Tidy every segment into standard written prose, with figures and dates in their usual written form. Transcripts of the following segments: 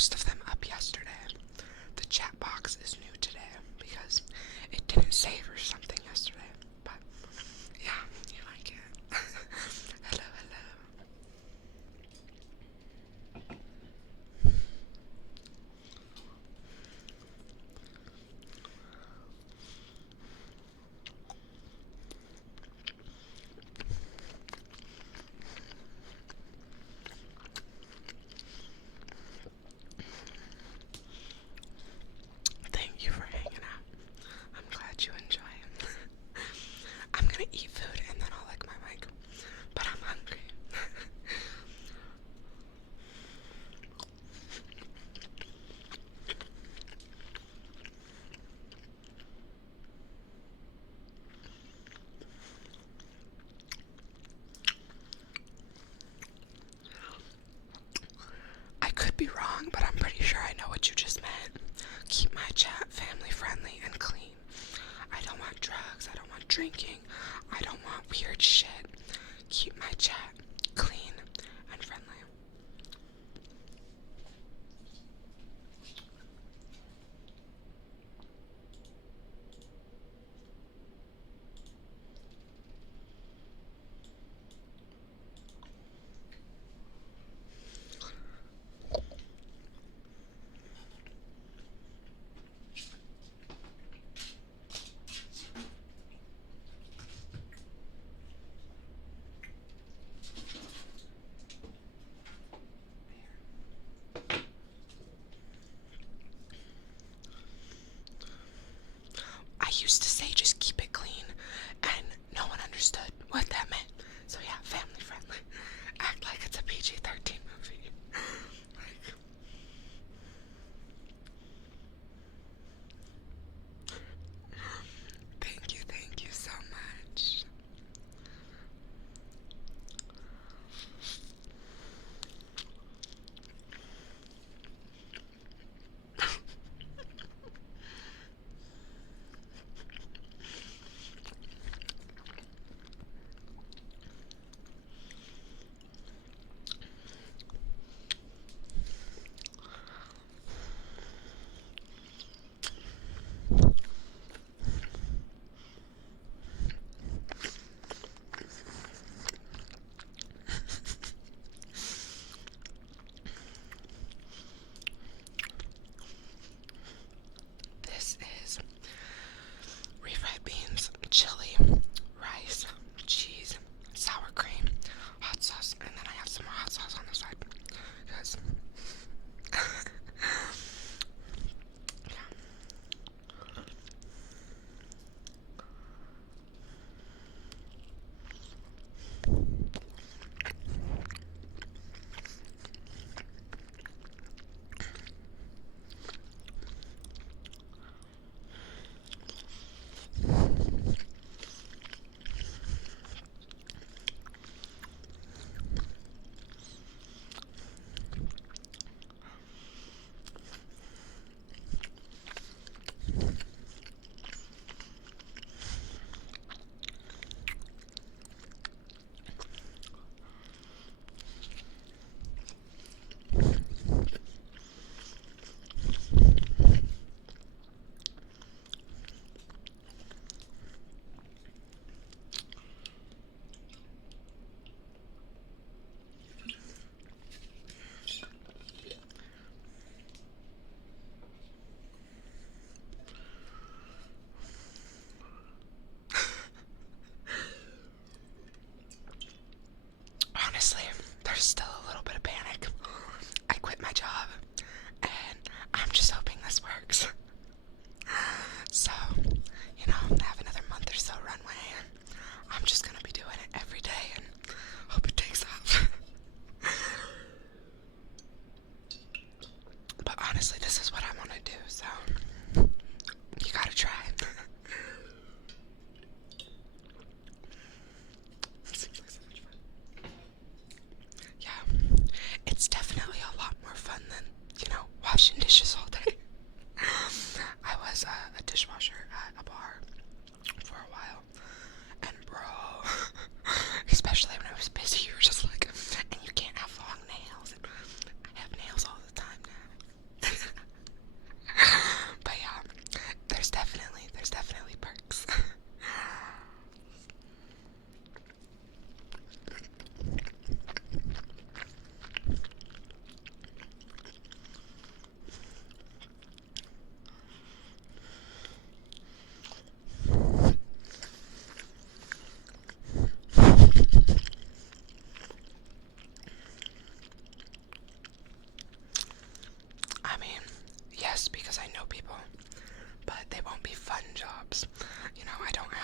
most of them up yesterday. The chat box is new today because it didn't save or something yesterday. But yeah, you like it. Hello, hello. Thank you for hanging out. I'm glad you enjoy it. I'm gonna eat food and then I'll lick my mic, but I'm hungry. I could be wrong, but I'm pretty sure I know what you just meant. Keep my chat family friendly and clean. I don't want drugs, I don't want drinking, I don't want weird shit. Keep my chat clean and friendly. I used to say just keep it clean, and no one understood what that meant. So yeah, family friendly. Act like it's a PG-13 movie. Like, thank you so much. This is refried beans, chili, rice, cheese, sour cream, hot sauce, and then I have some more hot sauce on the side. Because honestly, there's still a little bit of panic. I quit my job, and I'm just hoping this works. So, I have another month or so runway, and I'm just gonna be doing it every day and hope it takes off. But honestly, this is what I want to do, so you gotta try. Seems like so much fun. Yeah, it's definitely a lot more fun than, washing dishes all day. I was a dishwasher at a bar for a while, and bro, especially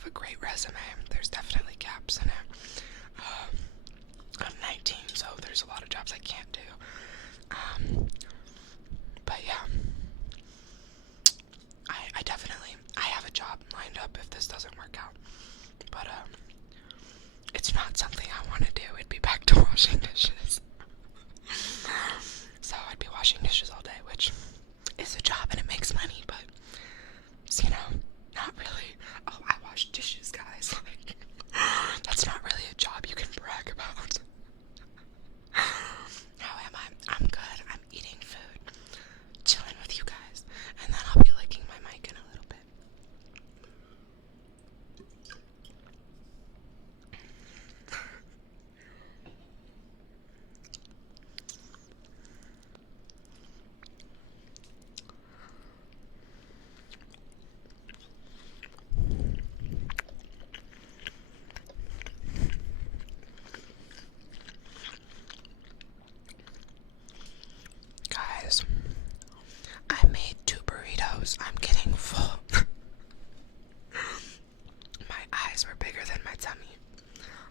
have a great resume. There's definitely gaps in it. I'm 19, so there's a lot of jobs I can't do. But yeah, I definitely, I have a job lined up if this doesn't work out. But it's not something I want to do. It'd be back to washing dishes. So I'd be washing dishes all day, which is a job and it makes money, but it's, not really. Oh, I wash dishes, guys. Like, that's not really a job you can brag about. How am I? I'm good. I'm eating food, chilling with you guys, and then I'll be licking my mic in a little bit. Guys, I made 2 burritos. I'm getting full. My eyes were bigger than my tummy.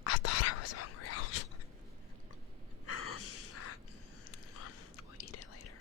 I thought I was hungry. I was like, we'll eat it later.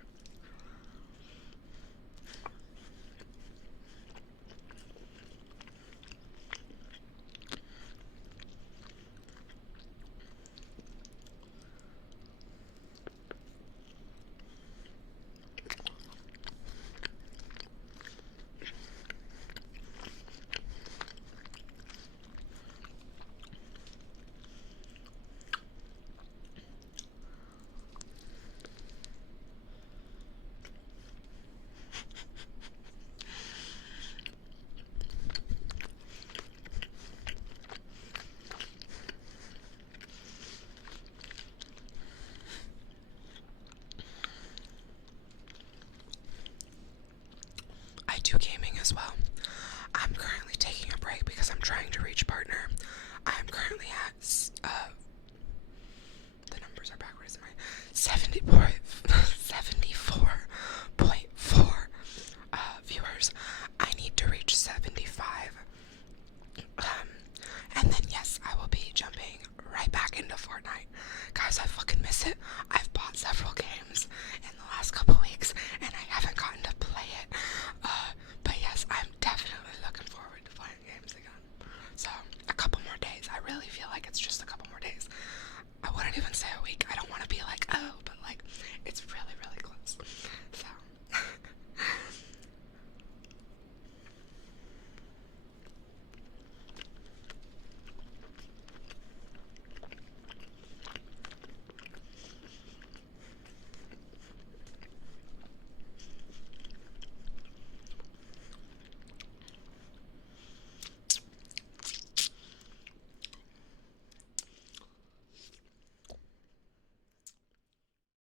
I do gaming as well. I'm currently taking a break because I'm trying to reach partner. I'm currently at, the numbers are backwards in my 74.4 viewers. I need to reach 75. And then yes, I will be jumping right back into Fortnite. Guys, I fucking miss it. I've bought several games in the last couple weeks and I haven't gotten to play it. But yes, I'm definitely looking forward to playing games again. So, a couple more days. I really feel like it's just a couple more days. I wouldn't even say a week. I don't want